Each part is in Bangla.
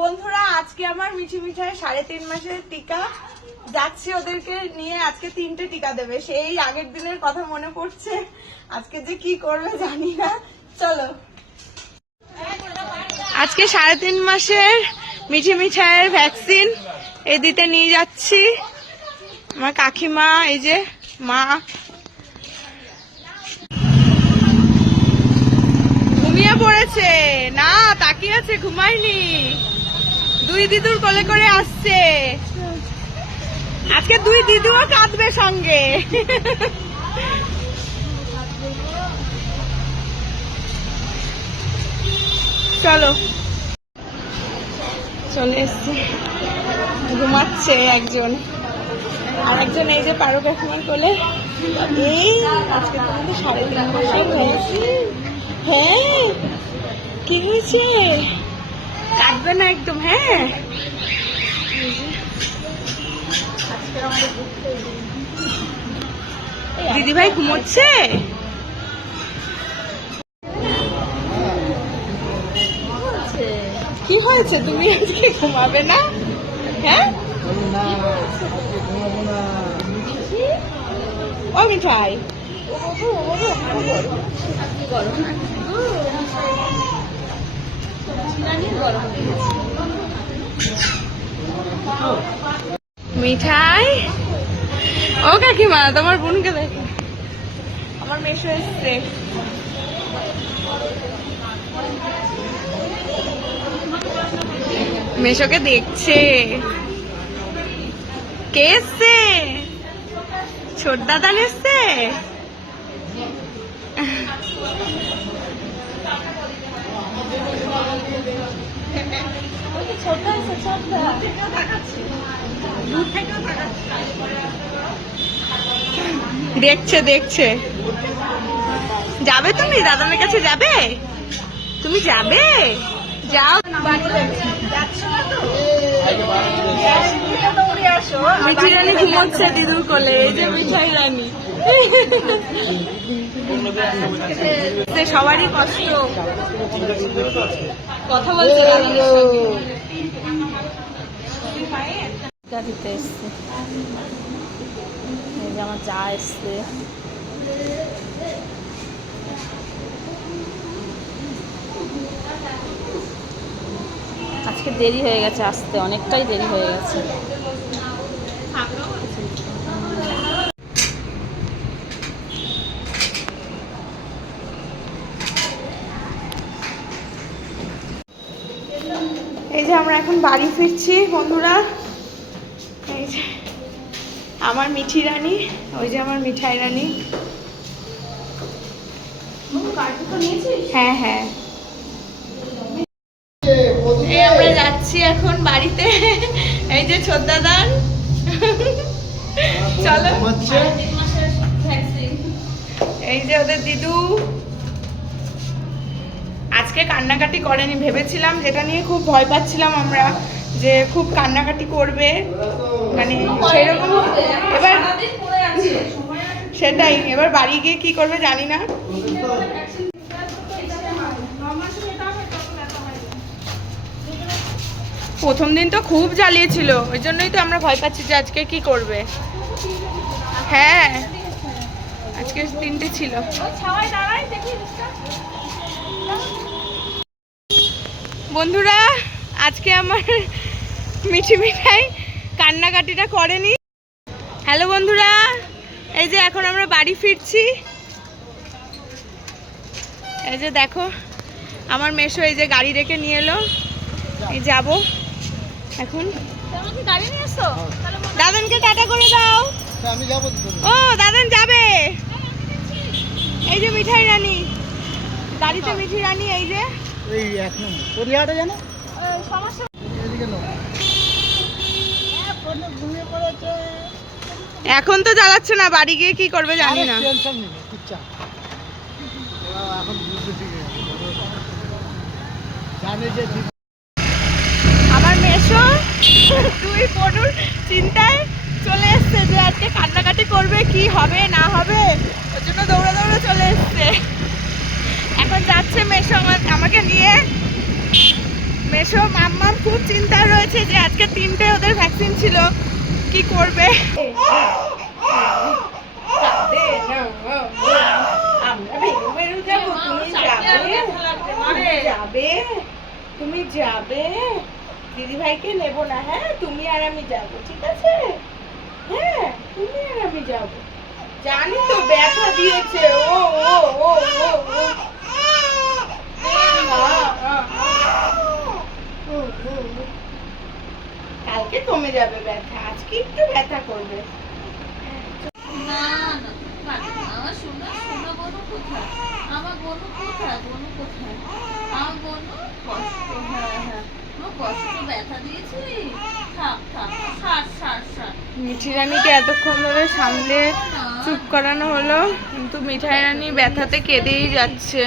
বন্ধুরা আজকে আমার মিঠি মিঠাই 3.5 মাসের টিকা যাচ্ছে, ওদেরকে নিয়ে আজকে 3টে টিকা দেবে। সেই আগের দিনের কথা মনে পড়ছে, আজকে যে কি করবে জানি না। চলো, আজকে 3.5 মাসের মিঠি মিঠাইয়ের ভ্যাকসিন এই দিতে নিয়ে যাচ্ছি। আমার কাকিমা, এই যে মা ঘুমিয়ে পড়েছে না, তাকিয়ে আছে, ঘুমায়নি। 2 দিদুর কোলে করে আসছে আজকে, 2 দিদুও কাঁদবে সঙ্গে। চলো, চলে এসছে, ঘুমাচ্ছে একজন, আর একজন এই যে পারো কাকিমার কোলে। এই আজকে তোমাদের 3.5 বছর হয়েছে। হ্যাঁ, কি হয়েছে? কাটবে না একদম। হ্যাঁ, দিদি ভাই ঘুমোচ্ছে। কি হয়েছে, তুমি আজকে ঘুমাবে না? হ্যাঁ, ও মিঠাই মিঠাই। ও কাকিমা, তোমার বোনকে দেখো, আমার মেশো এসছে। মেশোকে দেখছে। কে এসছে? ছোট দাদা এসছে। দেখছে দেখছে। যাবে তুমি দাদানের কাছে? যাবে তুমি? যাবে, যাও। মিঠি রানী ঘুমোচ্ছে দিদুর কোলে। এই যে মিঠাই রানী, সবারই কষ্ট, কথা বলছে দাদানের সঙ্গে। দিতে এসছে, এই যে আমার যা এসছে। আজকে দেরি হয়ে গেছে আসতে, অনেকটাই দেরি হয়ে গেছে। এই যে আমরা এখন বাড়ি ফিরছি বন্ধুরা। এই যে আমার মিঠি রানী, ওই যে আমার মিঠাই রানী। হ্যাঁ হ্যাঁ, এই আমরা যাচ্ছি এখন বাড়িতে। এই যে ছোটদাদান, চলো। এই যে ওদের দিদু আজকে কান্নাকাটি করেনি। ভেবেছিলাম, যেটা নিয়ে খুব ভয় পাচ্ছিলাম আমরা, যে খুব কান্নাকাটি করবে, মানে সেরকম। এবার সেটাই, এবার বাড়ি গিয়ে কি করবে জানি না। প্রথম দিন তো খুব জ্বালিয়েছিল, ওই জন্যই তো আমরা ভয় পাচ্ছি যে আজকে কি করবে। হ্যাঁ, আজকে 3টে ছিল। বন্ধুরা আজকে আমার মিঠি মিঠাই কান্নাকাটিটা করেনি। হ্যালো বন্ধুরা, এই যে এখন আমরা বাড়ি ফিরছি। এই যে দেখো আমার মেশো, এই যে গাড়ি রেখে নিয়ে এলো। এই যাবো এখন। দাদানকে টাটা করে দাও। ও দাদান যাবে। এই যে মিঠাই রানী গাড়িতে, মিঠি রানী এই যে এখন তো জ্বালাচ্ছে না, বাড়ি গিয়ে কি করবে জানি না। আমার মেশো 2 পনুর চিন্তায় চলে এসছে যে আজকে কান্নাকাটি করবে, কি হবে না হবে, ওর জন্য দৌড়ে দৌড়ে চলে এসছে। এখন যাচ্ছে মেশো আমাকে নিয়ে। মেশো মাম্মাম খুব চিন্তা রয়েছে যে আজকে 3টে ওদের ভ্যাকসিন ছিল, কি করবে। আমরা বেরু বেরু যাবো, তুমি যাবে, তুমি যাবে, দিদি ভাইকে নেবো না, হ্যাঁ তুমি আর আমি যাবো, ঠিক আছে, হ্যাঁ তুমি আর আমি যাবো। জানি তো ব্যথা দিয়েছে, ও ও ও ও ও কালকে কমে যাবে ব্যথা, আজকে একটু ব্যথা করবে। না না কাটে না। আমার সোনা সোনা বনু কোথায়? আমার বনু কোথায়? বনু কোথায়? আমার বনু কষ্ট, হ্যাঁ হ্যাঁ আমার কষ্ট ব্যথা দিয়েছি। থাক থাক সার সার সার। মিঠি রানীকে এতক্ষণ ধরে সামলে চুপ করানো হলো, কিন্তু মিঠাই রানী ব্যথাতে কেঁদেই যাচ্ছে,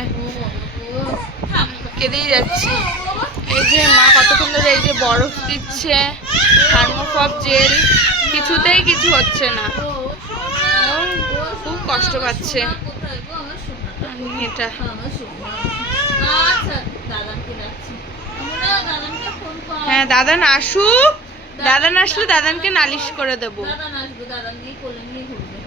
কেঁদেই যাচ্ছে। এই যে মা কতক্ষণ ধরে এই যে বরফ দিচ্ছে, থার্মোকপ জেল, কিছুতেই কিছু হচ্ছে না, খুব কষ্ট পাচ্ছে এটা। আচ্ছা দাদাকে ডাকছি। দাদাকে ফোন কর। হ্যাঁ দাদান আসুক, দাদান আসলে দাদানকে নালিশ করে দেবো। দাদা আসবে, দাদা নিয়ে কোলে নিয়ে ঘুরবে।